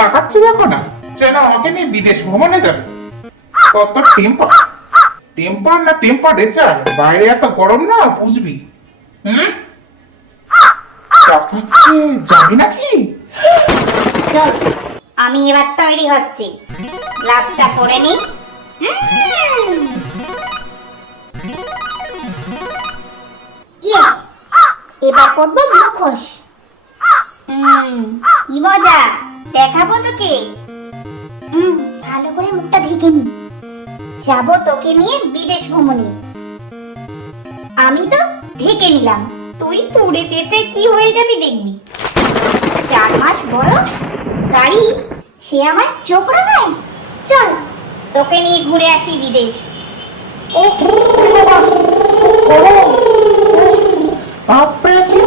তাকাচ্ছি দেখো না, যেন আমাকে নিয়ে বিদেশ ভ্রমণে যাবে। কত টেম্পার, টেম্পার না টেম্পারেচার, বাইরে এত গরম না বুঝবি। হুম, তাকাচ্ছে, যাবি নাকি? চল, আমি এবার তৈরি হচ্ছি। গ্লাভসটা পরে নি। ইয়ে, এবার পরবো মুখোশ। কি মজা, দেখাবো তোকে। ভালো করে মুখটা ঢেকে নি। যাবো তোকে নিয়ে বিদেশ ভ্রমণে। আমি তো ঢেকে নিলাম, তুই পুড়ে তেতে কি হয়ে যাবি দেখবি। 4 মাস বয়স, গাড়ি, সে আমার চোখ রাঙায়। চল, তোকে নিয়ে ঘুরে আসি বিদেশ। ওহ বাবা, খুব গরম। বাপরে কি